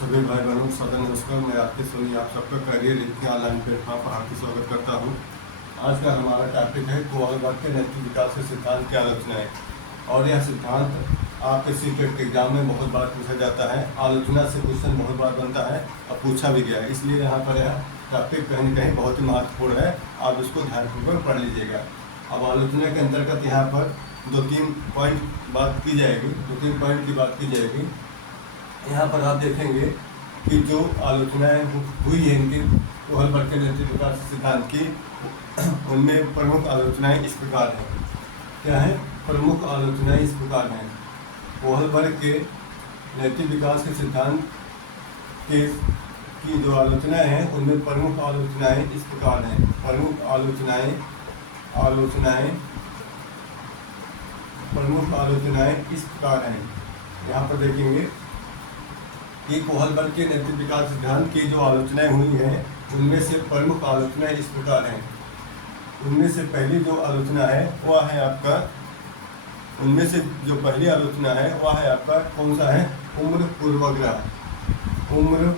सभी भाई बहनों को सदन नमस्कार। मैं आपके सोनी आप सबका करियर इतने ऑनलाइन प्लेटफॉर्म पर हार्दिक स्वागत करता हूं। आज का हमारा टॉपिक है कोहलबर्ग के नैतिक विकास के सिद्धांत की आलोचना है। और यह सिद्धांत आपके सीटेट के एग्जाम में बहुत बार पूछा जाता है। आलोचना से क्वेश्चन बहुत बार बनता है और पूछा भी गया है, इसलिए यहाँ पर यह टॉपिक कहीं न कहीं बहुत ही महत्वपूर्ण है। आप इसको ध्यानपूर्वक पढ़ लीजिएगा। अब आलोचना के अंतर्गत यहाँ पर दो तीन पॉइंट की बात की जाएगी। यहाँ पर आप देखेंगे कि जो आलोचनाएं हुई है इनकी कोहलबर्ग के नैतिक विकास सिद्धांत की, उनमें प्रमुख आलोचनाएं इस प्रकार हैं। क्या है? प्रमुख आलोचनाएं इस प्रकार हैं। कोहलबर्ग के नैतिक विकास के सिद्धांत के की जो आलोचनाएं हैं उनमें प्रमुख आलोचनाएं इस प्रकार हैं। प्रमुख आलोचनाएं इस प्रकार हैं। यहाँ पर देखेंगे कि कोहलबर्ग के नैतिक विकास सिद्धांत की जो आलोचनाएं हुई हैं उनमें से प्रमुख आलोचनाएं इस प्रकार हैं। उनमें से पहली जो आलोचना है वह है आपका कौन सा है? उम्र पूर्वाग्रह। उम्र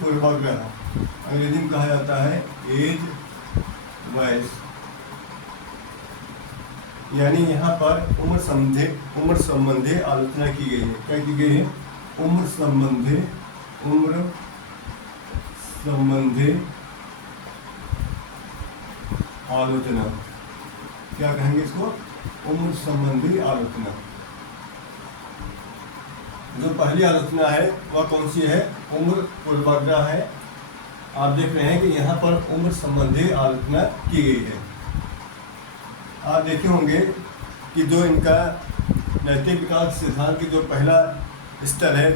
पूर्वाग्रह अंग्रेजी में कहा जाता है एज बायस। यानी यहाँ पर उम्र संबंधी आलोचना की गई है। क्या की गई है? उम्र संबंधी आलोचना। क्या कहेंगे इसको? उम्र संबंधी आलोचना। जो पहली आलोचना है वह कौन सी है? उम्र पूर्वाग्रह है। आप देख रहे हैं कि यहाँ पर उम्र संबंधी आलोचना की गई है। आप देखे होंगे कि जो इनका नैतिक विकास सिद्धांत की जो पहला स्तर है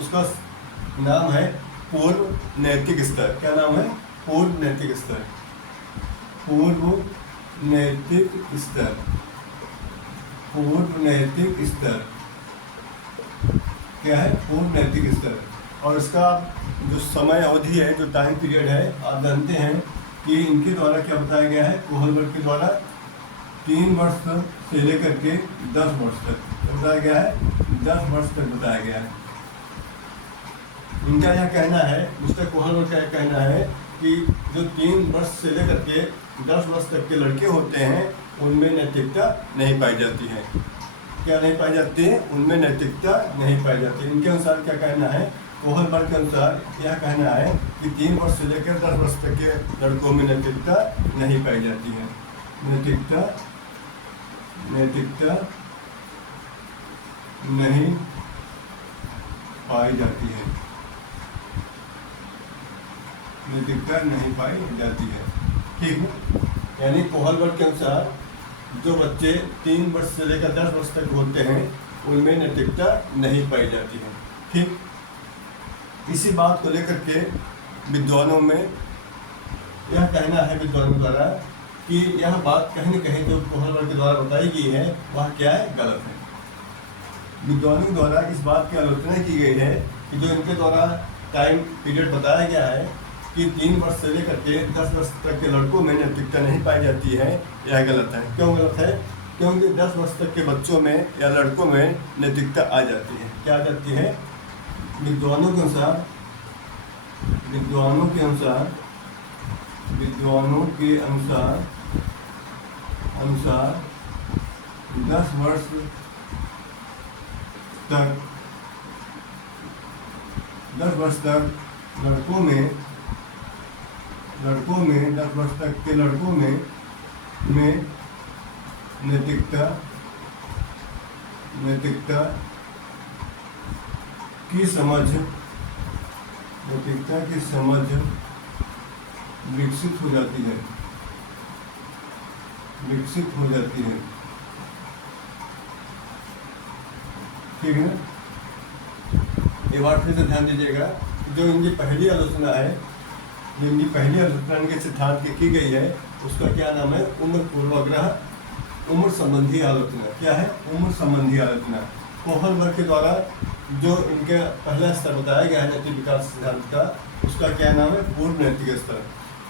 उसका नाम है पूर्व नैतिक स्तर। क्या नाम है? पूर्व नैतिक स्तर। क्या है? पूर्व नैतिक स्तर। और इसका जो समय अवधि है, जो टाइम पीरियड है, आप जानते हैं कि इनके द्वारा क्या बताया गया है? कोहलबर्ग के द्वारा 3 वर्ष से लेकर के 10 वर्ष तक बताया गया है। 10 वर्ष तक बताया गया है। इनका यह कहना है, मिस्टर कोहलबर्ग का यह कहना है कि जो 3 वर्ष से लेकर के 10 वर्ष तक के लड़के होते हैं उनमें नैतिकता नहीं पाई जाती है। क्या नहीं पाई जाती है? उनमें नैतिकता नहीं पाई जाती। इनके अनुसार क्या कहना है? कोहलबर्ग के अनुसार यह कहना है कि 3 वर्ष से लेकर 10 वर्ष तक के लड़कों में नैतिकता नहीं पाई जाती है। नैतिकता नहीं पाई जाती है। नैतिकता नहीं पाई जाती है। ठीक है। यानी कोहलबर्ग के अनुसार जो बच्चे 3 वर्ष से लेकर 10 वर्ष तक होते हैं उनमें नैतिकता नहीं पाई जाती है। ठीक। इसी बात को लेकर के विद्वानों में यह कहना है, विद्वानों द्वारा, कि यह बात कहीं न कहीं जो कोहलबर्ग के द्वारा बताई गई है वह क्या है? गलत है। विद्वानों द्वारा इस बात की आलोचना की गई है कि जो इनके द्वारा टाइम पीरियड बताया गया है कि 3 वर्ष से लेकर के 10 वर्ष तक के लड़कों में नैतिकता नहीं पाई जाती है, यह गलत है। क्यों गलत है? क्योंकि 10 वर्ष तक के बच्चों में या लड़कों में नैतिकता आ जाती है। क्या आ जाती है? विद्वानों के अनुसार 10 वर्ष तक लड़कों में 10 वर्ष तक के लड़कों में नैतिकता की समझ विकसित हो जाती है। ठीक है। ये बात फिर से ध्यान दीजिएगा। जो इनकी पहली आलोचना इनके सिद्धांत की गई है उसका क्या नाम है? उम्र पूर्वाग्रह, उम्र संबंधी आलोचना। क्या है? उम्र संबंधी आलोचना। कोहलबर्ग के द्वारा जो इनका पहला स्तर बताया गया है नैतिक विकास सिद्धांत का, उसका क्या नाम है? पूर्व नैतिक स्तर।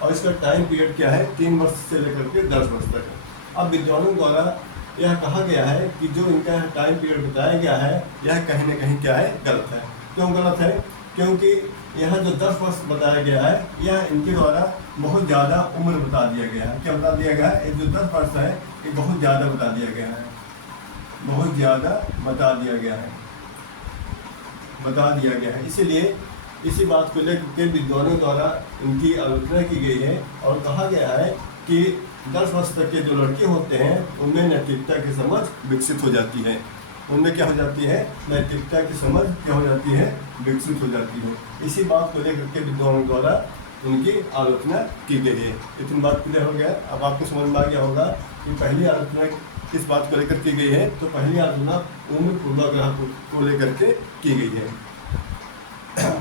और इसका टाइम पीरियड क्या है? 3 वर्ष से लेकर के 10 वर्ष तक है। अब विद्वानों द्वारा यह कहा गया है कि जो इनका टाइम पीरियड बताया गया है यह कहीं ना कहीं क्या है, गलत है। क्यों गलत है? क्योंकि यह जो 10 वर्ष बताया गया है यह इनके द्वारा बहुत ज़्यादा उम्र बता दिया गया है। क्या बता दिया गया है? ये जो 10 वर्ष है ये बहुत ज़्यादा बता दिया गया है, बहुत ज़्यादा बता दिया गया है। इसीलिए इसी बात को लेकर के विद्वानों द्वारा इनकी आलोचना की गई है और कहा गया है कि 10 वर्ष तक के जो लड़के होते हैं उनमें नैतिकता की समझ विकसित हो जाती है। उनमें क्या हो जाती है? नैतिकता की समझ क्या हो जाती है? विकसित हो जाती है। इसी बात को लेकर के विद्वानों द्वारा उनकी आलोचना की गई है। इतनी बात क्लियर हो गया। अब आपको समझ में आ गया होगा कि पहली आलोचना किस बात को लेकर की गई है। तो पहली आलोचना उम्र पूर्वाग्रह को लेकर के की गई है।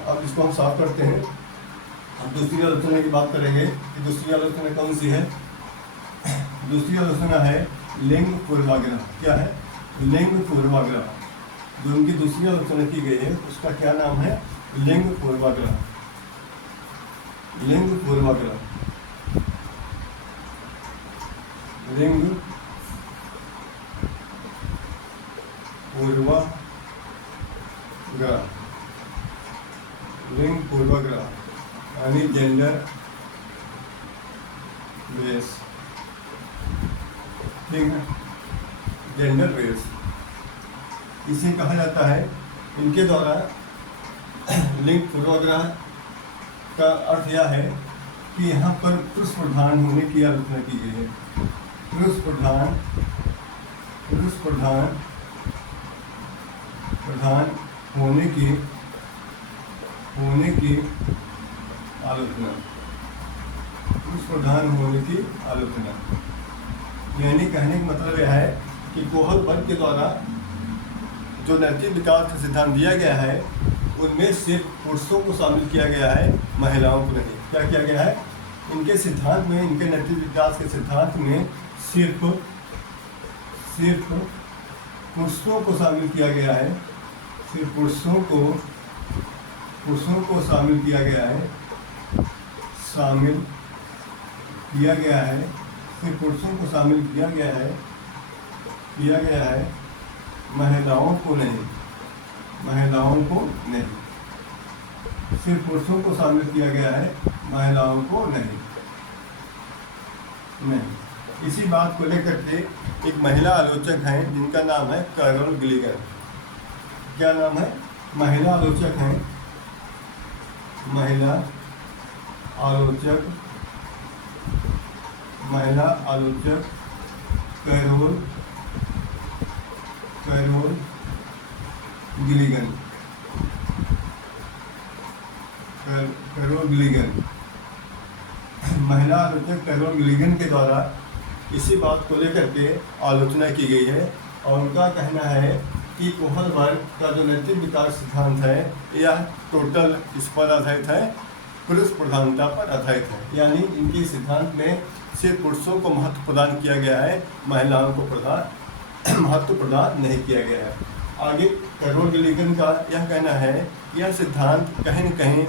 अब इसको हम साफ करते हैं। अब दूसरी आलोचना की बात करेंगे कि दूसरी आलोचना कौन सी है। दूसरी आलोचना है लिंग पूर्वाग्रह। क्या है? लिंग पूर्वाग्रह। जो उनकी दूसरी आलोचना की गई है उसका क्या नाम है? लिंग पूर्वाग्रह। लिंग पूर्वाग्रह, लिंग पूर्वाग्रह, लिंग पूर्वाग्रह यानी जेंडर बेस, ठीक है, जेंडर बेस इसे कहा जाता है। इनके द्वारा लिंग पूर्वाग्रह का अर्थ यह है कि यहाँ पर पुरुष प्रधान होने की आलोचना की गई है। पुरुष प्रधान होने की आलोचना, पुरुष प्रधान होने की आलोचना। यानी कहने का मतलब यह है कि कोहल वर्ग के द्वारा जो नैतिक विकास का सिद्धांत दिया गया है उनमें सिर्फ पुरुषों को शामिल किया गया है, महिलाओं को नहीं। क्या किया गया है? इनके सिद्धांत में, इनके नैतिक विकास के सिद्धांत में सिर्फ पुरुषों को शामिल किया गया है। सिर्फ पुरुषों को शामिल किया गया है, सिर्फ पुरुषों को शामिल किया गया है, महिलाओं को नहीं। सिर्फ पुरुषों को शामिल किया गया है, महिलाओं को नहीं। इसी बात को लेकर के एक महिला आलोचक हैं जिनका नाम है कैरोल गिलिगन। क्या नाम है? महिला आलोचक हैं, महिला आलोचक कैरोल गिलिगन। महिला आलोचक कैरोल गिलिगन के द्वारा इसी बात को लेकर के आलोचना की गई है और उनका कहना है कि कोहल वर्ग का जो नैतिक विकास सिद्धांत है यह टोटल इस पर आधारित है, पुरुष प्रधानता पर आधारित है। यानी इनके सिद्धांत में सिर्फ पुरुषों को महत्व प्रदान किया गया है, महिलाओं को महत्व प्रदान नहीं किया गया है। आगे कैरोल गिलिगन का यह कहना है कि यह सिद्धांत कहीं न कहीं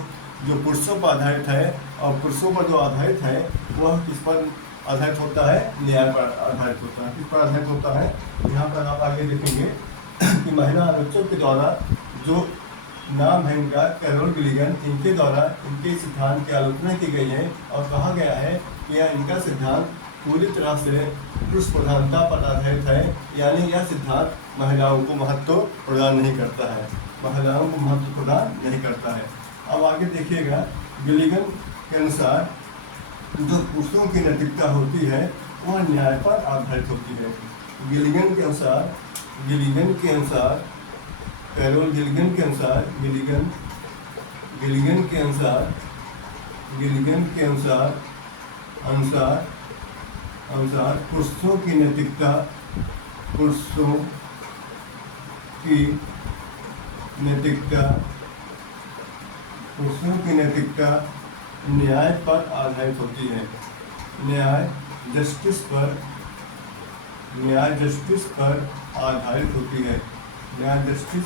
जो पुरुषों पर आधारित है और पुरुषों पर जो आधारित है वह किस पर आधारित होता है? न्याय पर आधारित होता है। किस पर आधारित होता है? यहाँ पर आप आगे देखेंगे कि महिला आलोचक के द्वारा जो नाम है इनका कैरोल गिलिगन, इनके द्वारा इनके सिद्धांत की आलोचना की गई है और कहा गया है कि यह इनका सिद्धांत पूरी तरह से पुरुष प्रधानता पर आधारित है। यानी यह सिद्धांत महिलाओं को महत्व प्रदान नहीं करता है, अब आगे देखिएगा, गिलिगन के अनुसार जो पुरुषों की नैतिकता होती है वह न्याय पर आधारित होती है। गिलिगन के अनुसार कैरोल गिलिगन के अनुसार पुरुषों की नैतिकता न्याय पर आधारित होती है। न्याय जस्टिस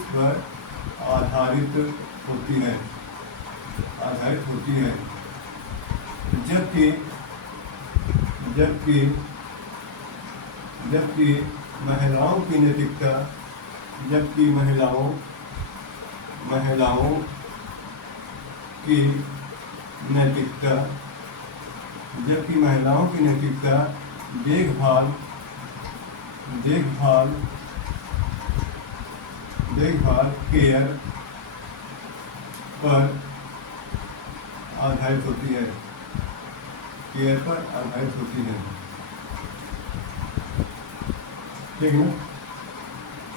पर आधारित होती है। जबकि जबकि महिलाओं की नैतिकता जबकि महिलाओं की नैतिकता जबकि महिलाओं की नैतिकता देखभाल केयर पर आधारित होती है। ठीक है।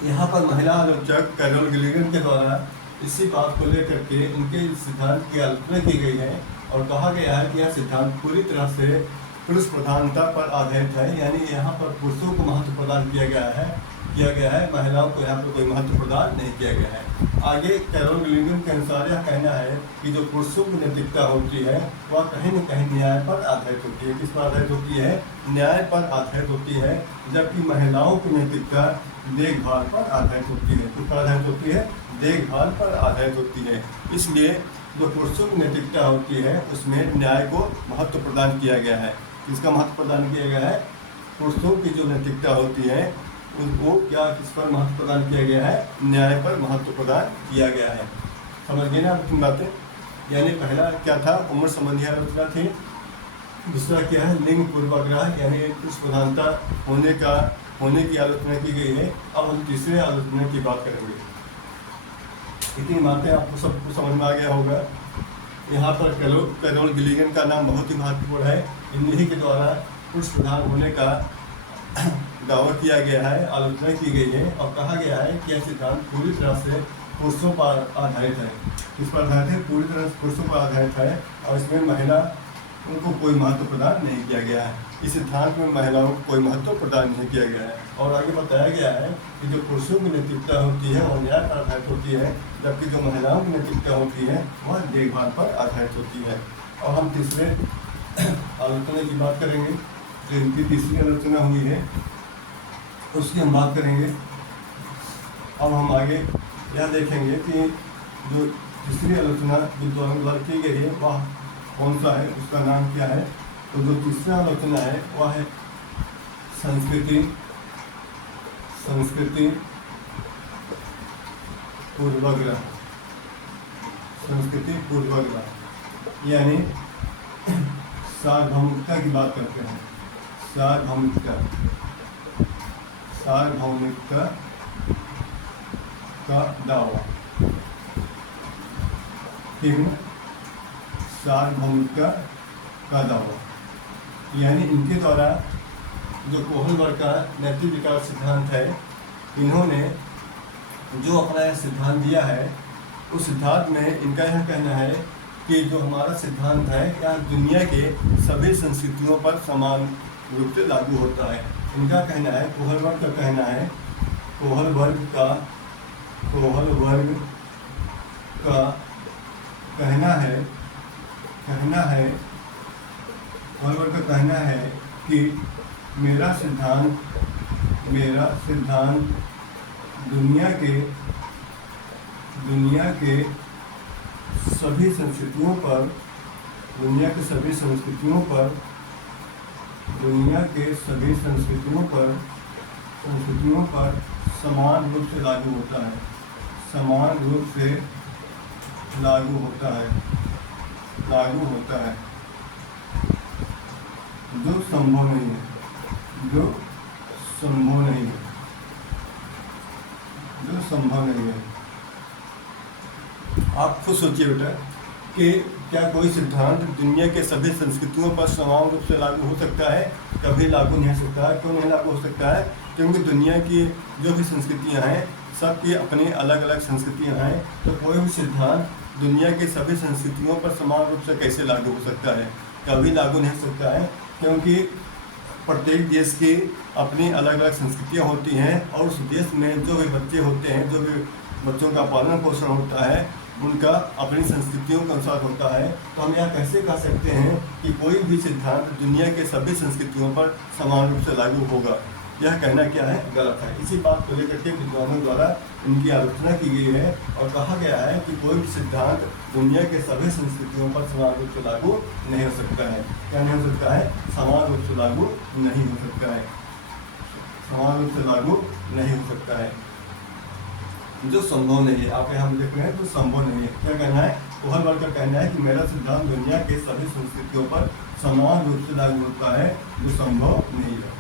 यहाँ पर महिला आलोचक कैरोल गिलिगन के द्वारा इसी बात को लेकर के इनके सिद्धांत की आलोचना की गई है और कहा गया है कि यह सिद्धांत पूरी तरह से पुरुष प्रधानता पर आधारित है, यानी यहाँ पर पुरुषों को महत्व प्रदान किया गया है, महिलाओं को यहाँ पर कोई महत्व प्रदान नहीं किया गया है। आगे कैरोल गिलिगन के अनुसार यह कहना है कि जो पुरुषों की नैतिकता होती है वह कहीं न कहीं न्याय पर आधारित होती है। किस पर आधारित होती है? न्याय पर आधारित होती है, जबकि महिलाओं की नैतिकता देखभाल पर आधारित होती है। किस पर आधारित होती है? देखभाल पर आधारित होती है। इसलिए जो पुरुषों की नैतिकता होती है उसमें न्याय को महत्व प्रदान किया गया है। किसका महत्व प्रदान किया गया है? पुरुषों की जो नैतिकता होती है उनको किस पर महत्व प्रदान किया गया है? न्याय पर महत्व प्रदान किया गया है। समझ गए ना तुम बातें? यानी पहला क्या था? उम्र संबंधी आलोचना थी। दूसरा क्या है? लिंग पूर्वाग्रह यानी पुरुष प्रधानता होने की आलोचना की गई है। अब हम तीसरे आलोचना की बात करेंगे। इतनी बातें आपको सबको समझ में आ गया होगा। यहाँ पर कैरोल गिलिगन का नाम बहुत ही महत्वपूर्ण है। इन्हीं के द्वारा पुरुष प्रधान होने का दावा किया गया है, आलोचना की गई है और कहा गया है कि यह सिद्धांत पूरी तरह से पुरुषों पर आधारित है। किस पर आधारित है? पूरी तरह से पुरुषों पर आधारित है और इसमें महिला उनको कोई महत्व प्रदान नहीं किया गया है। इस सिद्धांत में महिलाओं को कोई महत्व प्रदान नहीं किया गया है। और आगे बताया गया है कि जो पुरुषों की नैतिकता होती है वह न्याय पर आधारित होती है, जबकि जो महिलाओं की नैतिकता होती है वह देखभाल पर आधारित होती है। और हम तीसरे आलोचना की बात करेंगे। जो इनकी तीसरी आलोचना हुई है उसकी हम बात करेंगे। अब हम आगे यह देखेंगे कि जो तीसरी आलोचना विद्वानों द्वारा की गई है वह कौन सा है, उसका नाम क्या है। तो जो तीसरा आलोचना है वह है संस्कृति पूर्वाग्रह यानी सार्वभौमिकता की बात करते हैं। सार्वभौमिकता का दावा। ठीक है। सार्वभौमिकता का दावा यानी इनके द्वारा जो कोहलबर्ग का नैतिक विकास सिद्धांत है, इन्होंने जो अपना यह सिद्धांत दिया है उस सिद्धांत में इनका यह कहना है कि जो हमारा सिद्धांत है यह दुनिया के सभी संस्कृतियों पर समान रूप से लागू होता है। इनका कहना है, कोहलबर्ग का कहना है, कोहलबर्ग का कहना है कि मेरा सिद्धांत दुनिया के सभी संस्कृतियों पर समान रूप से लागू होता है। जो संभव नहीं है। आप खुद सोचिए बेटा कि क्या कोई सिद्धांत दुनिया के सभी संस्कृतियों पर समान रूप से लागू हो सकता है? कभी लागू नहीं हो सकता है। क्यों नहीं लागू हो सकता है? क्योंकि दुनिया की जो भी संस्कृतियां हैं सबकी अपनी अलग अलग संस्कृतियां हैं। तो कोई भी सिद्धांत दुनिया की सभी संस्कृतियों पर समान रूप से कैसे लागू हो सकता है? कभी लागू नहीं हो सकता है, क्योंकि प्रत्येक देश की अपनी अलग अलग संस्कृतियाँ होती हैं और उस देश में जो भी बच्चे होते हैं, जो भी बच्चों का पालन पोषण होता है, उनका अपनी संस्कृतियों के अनुसार होता है। तो हम यह कैसे कह सकते हैं कि कोई भी सिद्धांत दुनिया के सभी संस्कृतियों पर समान रूप से लागू होगा? यह कहना क्या है? गलत है। इसी बात को लेकर के विद्वानों द्वारा इनकी आलोचना की गई है और कहा गया है कि कोई भी सिद्धांत दुनिया के सभी संस्कृतियों पर समान रूप से लागू नहीं हो सकता है। क्या नहीं हो सकता है? समान रूप से लागू नहीं हो सकता है। समान रूप से लागू नहीं हो सकता है, जो संभव नहीं है। आप यहाँ देख रहे हैं तो संभव नहीं है। क्या कहना है? कोहलबर्ग का कहना है कि मेरा सिद्धांत दुनिया के सभी संस्कृतियों पर समान रूप से लागू होता है, जो संभव नहीं है।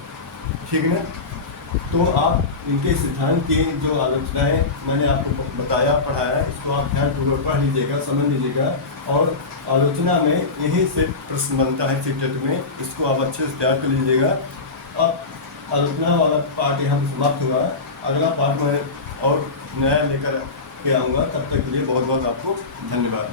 ठीक है, तो आप इनके सिद्धांत की जो आलोचनाएं मैंने आपको बताया, पढ़ाया, इसको आप ध्यानपूर्वक पढ़ लीजिएगा, समझ लीजिएगा। और आलोचना में यही से प्रश्न बनता है शिक्षक में, इसको आप अच्छे से तैयार कर लीजिएगा। अब आलोचना वाला पार्ट यहाँ समाप्त हुआ। अगला पार्ट में और नया लेकर के आऊँगा। तब तक के लिए बहुत बहुत आपको धन्यवाद।